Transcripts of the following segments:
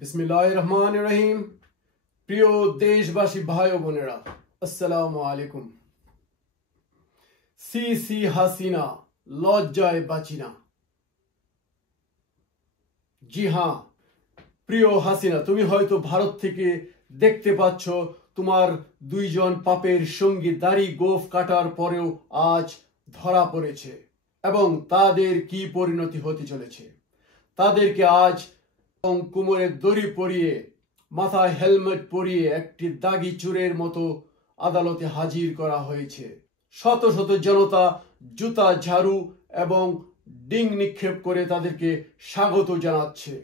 বিসমিল্লাহিররহমানিররহিম। প্রিয় দেশবাসী ভাই ও বোনেরা, আসসালামু আলাইকুম। সি সি হাসিনা, লজ্জায় বাঁচি না। জি হ্যাঁ প্রিয় হাসিনা, তুমি হয়তো ভারত থেকে দেখতে পাচ্ছ তোমার দুইজন পাপের সঙ্গী দাড়ি গোঁফ কাটার পরেও আজ ধরা পড়েছে এবং তাদের কি পরিণতি হতে চলেছে। তাদেরকে আজ কোমরে দড়ি পরিয়ে, মাথায় হেলমেট পরিয়ে একটি দাগি চোরের মতো আদালতে হাজির করা হয়েছে। শত শত জনতা জুতা, ঝাড়ু এবং ডিং নিক্ষেপ করে তাদেরকে স্বাগত জানাচ্ছে।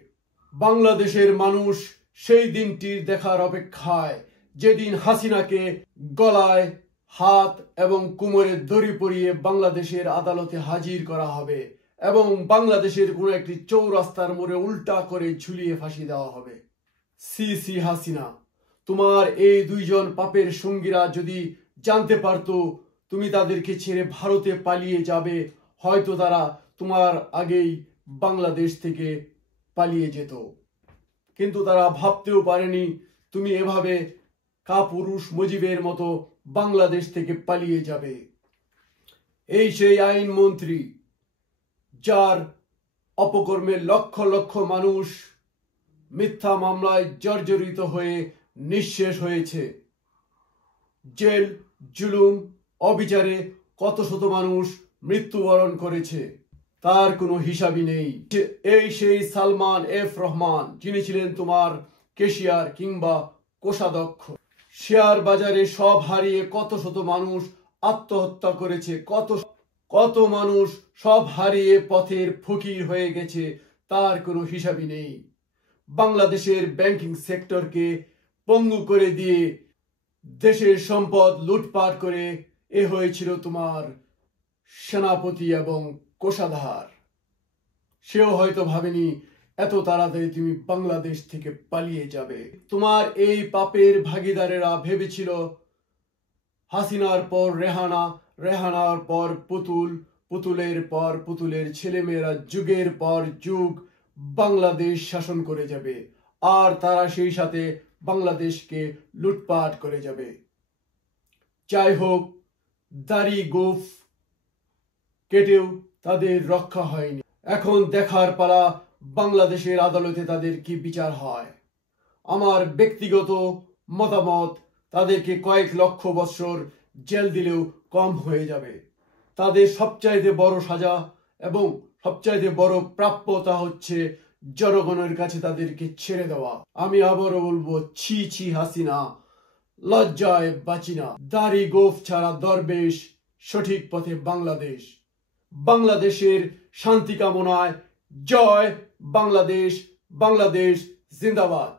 বাংলাদেশের মানুষ সেই দিনটির দেখার অপেক্ষায়, যেদিন হাসিনাকে গলায় হাত এবং কোমরে দড়ি পরিয়ে বাংলাদেশের আদালতে হাজির করা হবে এবং বাংলাদেশের কোনো একটি চৌরাস্তার মোড়ে উল্টা করে ঝুলিয়ে ফাঁসি দেওয়া হবে। সি সি হাসিনা, তোমার এই দুইজন পাপের সঙ্গীরা যদি জানতে পারতো তুমি তাদেরকে ছেড়ে ভারতে পালিয়ে যাবে, হয়তো তারা তোমার আগেই বাংলাদেশ থেকে পালিয়ে যেত। কিন্তু তারা ভাবতেও পারেনি তুমি এভাবে কাপুরুষ মুজিবের মতো বাংলাদেশ থেকে পালিয়ে যাবে। এই সেই আইনমন্ত্রী যার অপকর্মে লক্ষ লক্ষ মানুষ মিথ্যা মামলায় জর্জরিত হয়ে নিঃশেষ হয়েছে। জেল, জুলুম, অবিচারে কত শত মানুষ মৃত্যুবরণ করেছে, তার কোনো হিসাবই নেই। এই সেই সালমান এফ রহমান, যিনি ছিলেন তোমার ক্যাশিয়ার কিংবা কোষাধ্যক্ষ। শেয়ার বাজারে সব হারিয়ে কত শত মানুষ আত্মহত্যা করেছে, কত মানুষ সব হারিয়ে পথের ফকির হয়ে গেছে, তার কোনো হিসাবই নেই। বাংলাদেশের ব্যাংকিং সেক্টরকে পঙ্গু করে দিয়ে দেশের সম্পদ লুটপাট করে এ হয়েছিল তোমার সেনাপতি এবং কোষাধার। সেও হয়তো ভাবেনি এত তাড়াতাড়ি তুমি বাংলাদেশ থেকে পালিয়ে যাবে। তোমার এই পাপের ভাগীদারেরা ভেবেছিল হাসিনার পর রেহানা, রেহানার পর পুতুল, পুতুলের পর পুতুলের ছেলেমেয়েরা যুগের পর যুগ বাংলাদেশ শাসন করে যাবে, আর তারা সেই সাথে বাংলাদেশকে লুটপাট করে যাবে। যাই হোক, দাড়ি গোঁফ কেটেও তাদের রক্ষা হয়নি। এখন দেখার পালা বাংলাদেশের আদালতে তাদের কি বিচার হয়। আমার ব্যক্তিগত মতামত, তাদেরকে কয়েক লক্ষ বছর জেল দিলেও কম হয়ে যাবে। তাদের সবচাইতে বড় সাজা এবং সবচাইতে বড় প্রাপ্যতা হচ্ছে জনগণের কাছে তাদেরকে ছেড়ে দেওয়া। আমি আবারও বলবো, ছি ছি হাসিনা, লজ্জায় বাঁচি না। দাড়ি গোঁফ ছাড়া দরবেশ, সঠিক পথে বাংলাদেশ। বাংলাদেশের শান্তি কামনায় জয় বাংলাদেশ। বাংলাদেশ জিন্দাবাদ।